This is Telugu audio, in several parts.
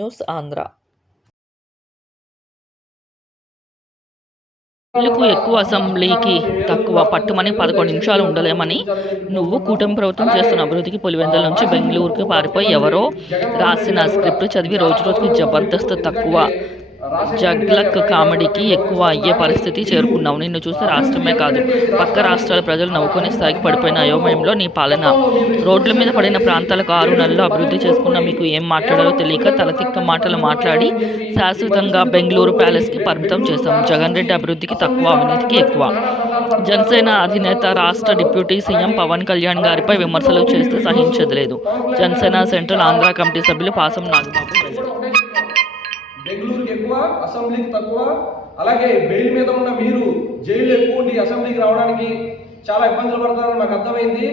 న్యూస్ ఆంధ్ర బిల్లుకు ఎక్కువ అసెంబ్లీకి తక్కువ పట్టుమని పదకొండు నిమిషాలు ఉండలేమని నువ్వు కూటమి ప్రభుత్వం చేస్తున్న అభివృద్ధికి పులివెందుల నుంచి బెంగళూరుకు పారిపోయి ఎవరో రాసిన స్క్రిప్ట్ చదివి రోజు రోజుకి జబర్దస్త్ తక్కువ. జగ్లక్ కామెడీకి ఎక్కువ అయ్యే పరిస్థితి చేరుకున్నావు. నిన్ను చూస్తే రాష్ట్రమే కాదు. పక్క రాష్ట్రాల ప్రజలు నవ్వుకునే స్థాయికి పడిపోయిన అయోమయంలో నీ పాలన. రోడ్ల మీద పడిన ప్రాంతాలకు ఆరు నెలల్లో అభివృద్ధి చేసుకున్న మీకు ఏం మాట్లాడాలో తెలియక తలతిక్క మాటలు మాట్లాడి శాశ్వతంగా బెంగళూరు ప్యాలెస్కి పరిమితం చేశాం. జగన్ రెడ్డి అభివృద్ధికి తక్కువ అవినీతికి ఎక్కువ. జనసేన అధినేత రాష్ట్ర డిప్యూటీ సీఎం పవన్ కళ్యాణ్ గారిపై విమర్శలు చేస్తే సహించదలేదు జనసేన సెంట్రల్ ఆంధ్ర కమిటీ సభ్యులు పాసం నాగబాబు బెంగళూరుకి ఎక్కువ అసెంబ్లీకి తక్కువ అలాగే బెయిల్ మీద ఉన్న మీరు జైలు ఎక్కువ ఉండి అసెంబ్లీకి రావడానికి చాలా ఇబ్బందులు పడతారని నాకు అర్థమైంది.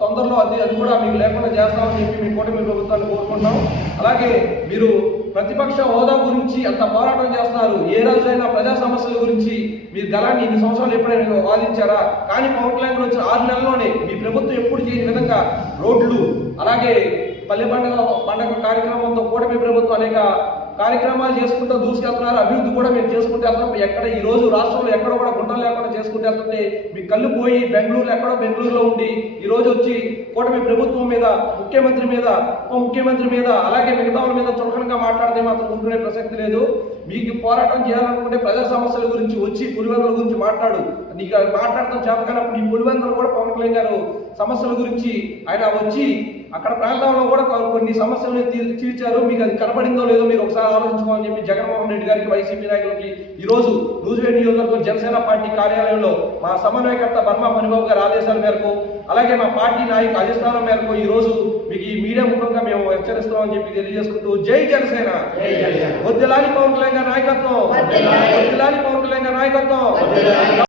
తొందరలో అది అది కూడా మీకు లేకుండా చేస్తామని చెప్పి మీ కూటమి ప్రభుత్వాన్ని కోరుకుంటాం అలాగే మీరు ప్రతిపక్ష హోదా గురించి అంత పోరాటం చేస్తున్నారు ఏ రోజైనా ప్రజా సమస్యల గురించి మీరు గలాన్ని ఇన్ని సంవత్సరాలు ఎప్పుడైనా వాదించారా? కానీ పవన్ కళ్యాణ్ వచ్చిన ఆరు నెలల్లోనే మీ ప్రభుత్వం ఎప్పుడు చేయని విధంగా రోడ్లు అలాగే పల్లె పండుగ పండుగ కార్యక్రమంతో కూటమి ప్రభుత్వం అనేక కార్యక్రమాలు చేసుకుంటూ దూసుకెళ్తున్నారు. అభివృద్ధి కూడా మేము చేసుకుంటూ వెళ్తున్నాం. ఎక్కడ ఈ రోజు రాష్ట్రంలో ఎక్కడ కూడా గుంటలు లేకుండా చేసుకుంటూ వెళ్తుంటే మీ కళ్ళు పోయి బెంగళూరులో ఎక్కడో బెంగళూరులో ఉండి ఈ రోజు వచ్చి కూటమి ప్రభుత్వం మీద ముఖ్యమంత్రి మీద ఉప ముఖ్యమంత్రి మీద అలాగే మిగతా మీద చులకనగా మాట్లాడితే మాత్రం ఉంటునే ప్రసక్తి లేదు. మీకు పోరాటం చేయాలనుకుంటే ప్రజా సమస్యల గురించి వచ్చి పులివెందుల గురించి మాట్లాడు. నీకు మాట్లాడటం చేత కానప్పుడు ఈ పులివెందులు కూడా పవన్ కళ్యాణ్ గారు సమస్యల గురించి ఆయన వచ్చి అక్కడ ప్రాంతంలో కూడా కొన్ని సమస్యలను తీర్చారు. మీకు అది కనబడిందో లేదో మీరు ఒకసారి ఆలోచించుకోమని చెప్పి జగన్మోహన్ రెడ్డి గారికి వైసీపీ నాయకులకి ఈ రోజు నూజివేడ్ నియోజకవర్గం జనసేన పార్టీ కార్యాలయంలో మా సమన్వయకర్త బర్మా మణిబాబు గారి ఆదేశాల మేరకు అలాగే మా పార్టీ నాయకు అధిష్టానం మేరకు ఈ రోజు మీకు ఈ మీడియా ముఖంగా మేము హెచ్చరిస్తామని చెప్పి తెలియజేసుకుంటూ జై జనసేన. వద్దులాలి పవన్ కళ్యాణ్ గారి నాయకత్వం. వద్దులాలి. పవన్ కళ్యాణ్ గారి నాయకత్వం.